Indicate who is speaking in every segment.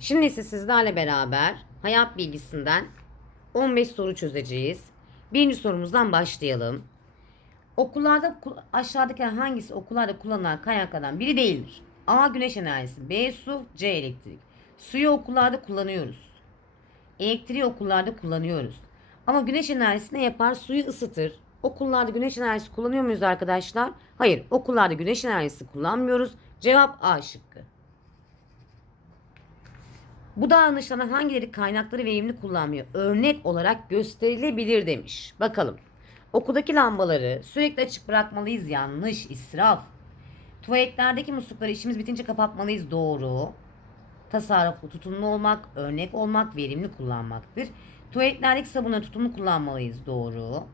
Speaker 1: Şimdi ise sizlerle beraber hayat bilgisinden 15 soru çözeceğiz. Birinci sorumuzdan başlayalım. Okullarda kul- aşağıdaki hangisi okullarda kullanılan kaynaklardan biri değildir? A. Güneş enerjisi B. Su C. Elektrik Suyu okullarda kullanıyoruz. Elektriği okullarda kullanıyoruz. Ama güneş enerjisi ne yapar? Suyu ısıtır. Okullarda güneş enerjisi kullanıyor muyuz arkadaşlar? Hayır. Okullarda güneş enerjisi kullanmıyoruz. Cevap A şıkkı. Bu davranışlardan hangileri kaynakları verimli kullanmıyor? Örnek olarak gösterilebilir demiş. Bakalım. Okuldaki lambaları sürekli açık bırakmalıyız. Yanlış. israf. Tuvaletlerdeki muslukları işimiz bitince kapatmalıyız. Doğru. Tasarruflu, tutumlu olmak, örnek olmak, verimli kullanmaktır. Tuvaletlerdeki sabunları tutumlu kullanmalıyız. Doğru.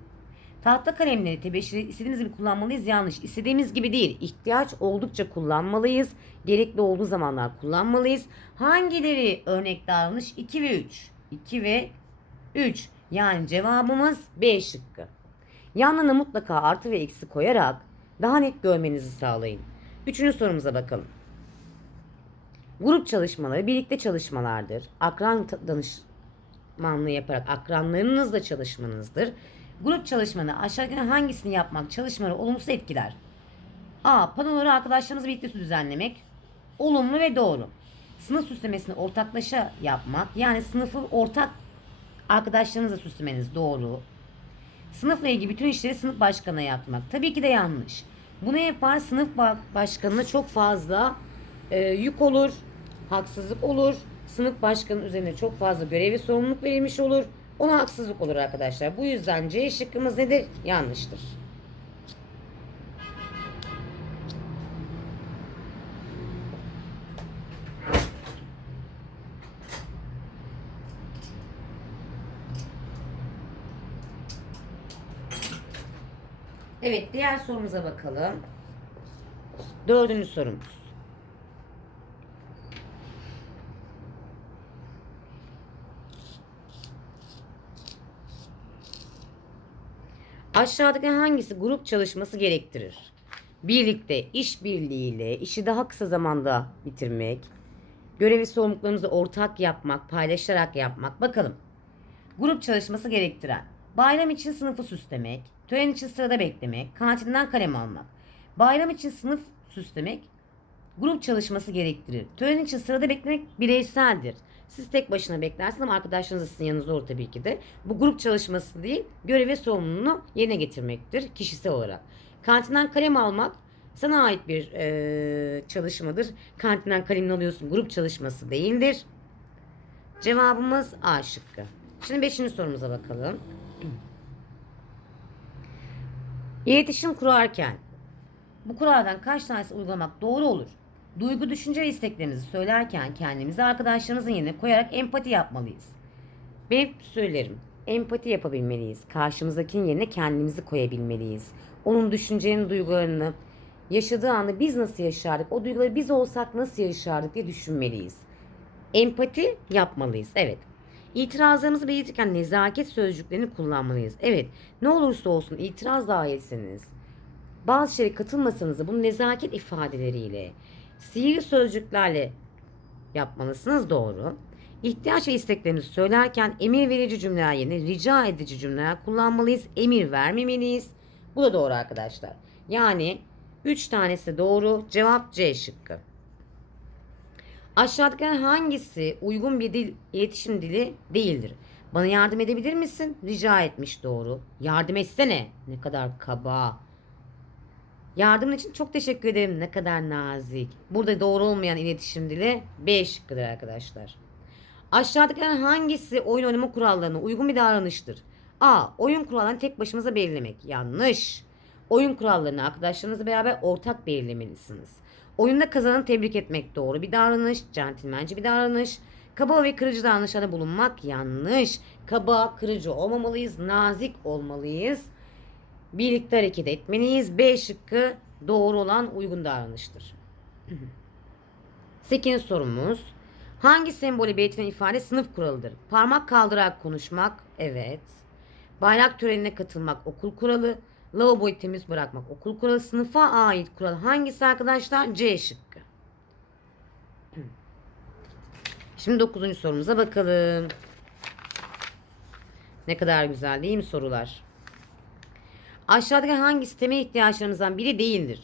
Speaker 1: Tahta kalemleri, tebeşiri istediğimiz gibi kullanmalıyız. Yanlış. İstediğimiz gibi değil. İhtiyaç oldukça kullanmalıyız. Gerekli olduğu zamanlar kullanmalıyız. Hangileri örnek davranış? 2 ve 3. 2 ve 3. Yani cevabımız B şıkkı. Yanlarına mutlaka artı ve eksi koyarak daha net görmenizi sağlayın. Üçüncü sorumuza bakalım. Grup çalışmaları birlikte çalışmalardır. Akran danışmanlığı yaparak akranlarınızla çalışmanızdır. Grup çalışmanı aşağıdaki hangisini yapmak çalışmaları olumsuz etkiler? A. Panoları arkadaşlarımızla birlikte düzenlemek. Olumlu ve doğru. Sınıf süslemesini ortaklaşa yapmak. Yani sınıfı ortak arkadaşlarınızla süslemeniz doğru. Sınıfla ilgili bütün işleri sınıf başkanına yapmak. Tabii ki de yanlış. Bunu yapar sınıf ba- başkanına çok fazla e, yük olur, haksızlık olur. Sınıf başkanının üzerine çok fazla görev ve sorumluluk verilmiş olur. Ona haksızlık olur arkadaşlar. Bu yüzden C şıkkımız nedir? Yanlıştır. Evet diğer sorumuza bakalım. Dördüncü sorumuz. Aşağıdaki hangisi grup çalışması gerektirir? Birlikte, işbirliğiyle, işi daha kısa zamanda bitirmek, görevi sorumluluklarımızı ortak yapmak, paylaşarak yapmak. Bakalım. Grup çalışması gerektiren. Bayram için sınıfı süslemek, tören için sırada beklemek, kantinden kalem almak. Bayram için sınıf süslemek, grup çalışması gerektirir. Tören için sırada beklemek bireyseldir. Siz tek başına beklersiniz ama arkadaşlarınız sizin yanınızda olur tabii ki de. Bu grup çalışması değil, görev ve sorumluluğunu yerine getirmektir kişisel olarak. Kantinden kalem almak sana ait bir eee, çalışmadır. Kantinden kalemini alıyorsun, grup çalışması değildir. Cevabımız A şıkkı. Şimdi beşinci sorumuza bakalım. İletişim kurarken bu kuraldan kaç tanesi uygulamak doğru olur? Duygu, düşünce ve isteklerimizi söylerken kendimizi arkadaşlarımızın yerine koyarak empati yapmalıyız. Ben söylerim. Empati yapabilmeliyiz. Karşımızdakinin yerine kendimizi koyabilmeliyiz. Onun düşüncelerini, duygularını, yaşadığı anı biz nasıl yaşardık, o duyguları biz olsak nasıl yaşardık diye düşünmeliyiz. Empati yapmalıyız. Evet. İtirazlarımızı belirtirken nezaket sözcüklerini kullanmalıyız. Evet. Ne olursa olsun itiraz dahi bazı şeye katılmasanız da bunu nezaket ifadeleriyle, sihirli sözcüklerle yapmalısınız doğru. İhtiyaç ve isteklerimizi söylerken emir verici cümleler yerine rica edici cümleler kullanmalıyız. Emir vermemeliyiz. Bu da doğru arkadaşlar. Yani 3 tanesi doğru. Cevap C şıkkı. Aşağıdakilerden hangisi uygun bir dil, iletişim dili değildir? Bana yardım edebilir misin? Rica etmiş doğru. Yardım etsene. Ne kadar kaba. Yardımın için çok teşekkür ederim. Ne kadar nazik. Burada doğru olmayan iletişim dili B şıkkıdır arkadaşlar. Aşağıdakilerden hangisi oyun oynama kurallarına uygun bir davranıştır? A. Oyun kurallarını tek başımıza belirlemek. Yanlış. Oyun kurallarını arkadaşlarınızla beraber ortak belirlemelisiniz. Oyunda kazananı tebrik etmek doğru bir davranış. Centilmence bir davranış. Kaba ve kırıcı davranışlarda bulunmak yanlış. Kaba, kırıcı olmamalıyız. Nazik olmalıyız. Birlikte hareket etmeliyiz. B şıkkı doğru olan uygun davranıştır. 8. sorumuz. Hangi sembolü belirtilen ifade sınıf kuralıdır? Parmak kaldırarak konuşmak. Evet. Bayrak törenine katılmak okul kuralı. Lavaboyu temiz bırakmak okul kuralı. Sınıfa ait kural hangisi arkadaşlar? C şıkkı. Şimdi 9. sorumuza bakalım. Ne kadar güzel değil mi sorular? Aşağıdaki hangisi temel ihtiyaçlarımızdan biri değildir?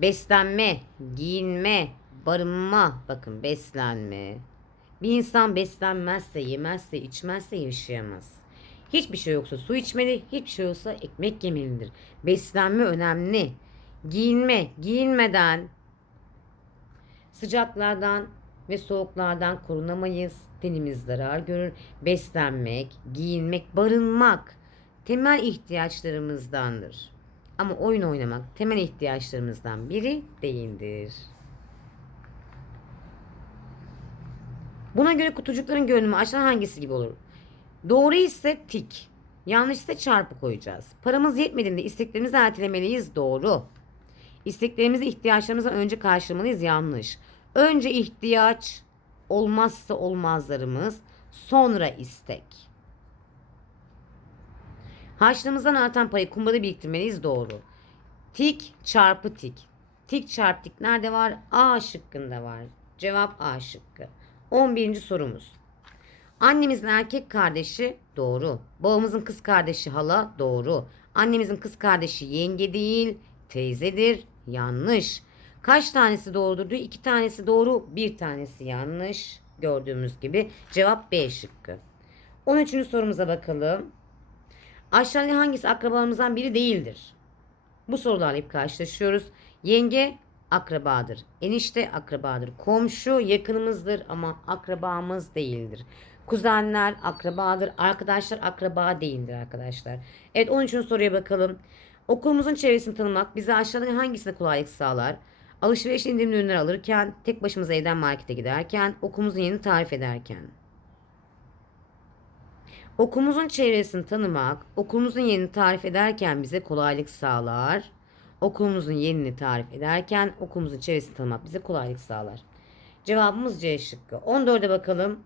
Speaker 1: Beslenme, giyinme, barınma. Bakın beslenme. Bir insan beslenmezse, yemezse, içmezse yaşayamaz. Hiçbir şey yoksa su içmeli, hiçbir şey yoksa ekmek yemelidir. Beslenme önemli. Giyinme, giyinmeden sıcaklardan ve soğuklardan korunamayız. Tenimiz zarar görür. Beslenmek, giyinmek, barınmak temel ihtiyaçlarımızdandır. Ama oyun oynamak temel ihtiyaçlarımızdan biri değildir. Buna göre kutucukların görünümü aşağıdan hangisi gibi olur? Doğru ise tik. Yanlış ise çarpı koyacağız. Paramız yetmediğinde isteklerimizi ertelemeliyiz. Doğru. İsteklerimizi ihtiyaçlarımızdan önce karşılamalıyız. Yanlış. Önce ihtiyaç olmazsa olmazlarımız, sonra istek. Harçlığımızdan artan parayı kumbada biriktirmeliyiz. Doğru. Tik çarpı tik. Tik çarpı tik nerede var? A şıkkında var. Cevap A şıkkı. 11. sorumuz. Annemizin erkek kardeşi doğru. Babamızın kız kardeşi hala doğru. Annemizin kız kardeşi yenge değil teyzedir. Yanlış. Kaç tanesi doğrudur. İki tanesi doğru, bir tanesi yanlış. Gördüğümüz gibi cevap B şıkkı. 13. sorumuza bakalım. Aşağıdaki hangisi akrabalarımızdan biri değildir? Bu sorularla hep karşılaşıyoruz. Yenge akrabadır. Enişte akrabadır. Komşu yakınımızdır ama akrabamız değildir. Kuzenler akrabadır. Arkadaşlar akraba değildir arkadaşlar. Evet 13. soruya bakalım. Okulumuzun çevresini tanımak bize aşağıdaki hangisine kolaylık sağlar? Alışveriş indirimli ürünler alırken, tek başımıza evden markete giderken, okulumuzun yerini tarif ederken. Okulumuzun çevresini tanımak, okulumuzun yerini tarif ederken bize kolaylık sağlar. Okulumuzun yerini tarif ederken okulumuzun çevresini tanımak bize kolaylık sağlar. Cevabımız C şıkkı. 14'e bakalım.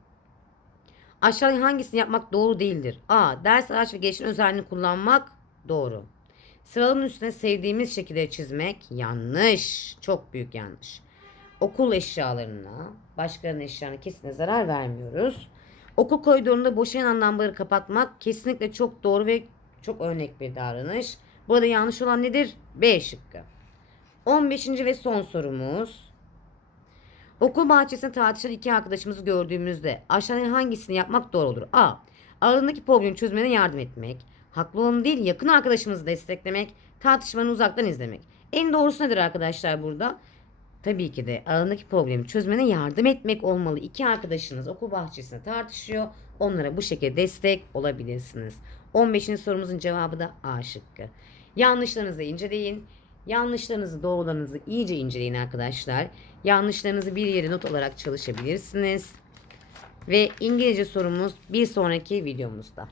Speaker 1: Aşağıdaki hangisini yapmak doğru değildir? A. Ders araç ve geçin özelliğini kullanmak doğru. Sıralının üstüne sevdiğimiz şekilde çizmek yanlış. Çok büyük yanlış. Okul eşyalarına, başkalarının eşyalarına kesinlikle zarar vermiyoruz. Okul koridorunda boşayan lambaları kapatmak kesinlikle çok doğru ve çok örnek bir davranış. Burada yanlış olan nedir? B şıkkı. 15. ve son sorumuz. Okul bahçesinde tartışan iki arkadaşımızı gördüğümüzde aşağıdan hangisini yapmak doğru olur? A. Aralarındaki problemi çözmene yardım etmek. Haklı olanı değil yakın arkadaşımızı desteklemek. Tartışmanı uzaktan izlemek. En doğrusu nedir arkadaşlar burada? Tabii ki de aralarındaki problemi çözmene yardım etmek olmalı. İki arkadaşınız okul bahçesinde tartışıyor. Onlara bu şekilde destek olabilirsiniz. 15. sorumuzun cevabı da A şıkkı. Yanlışlarınızı inceleyin. Yanlışlarınızı, doğrularınızı iyice inceleyin arkadaşlar. Yanlışlarınızı bir yere not olarak çalışabilirsiniz. Ve İngilizce sorumuz bir sonraki videomuzda.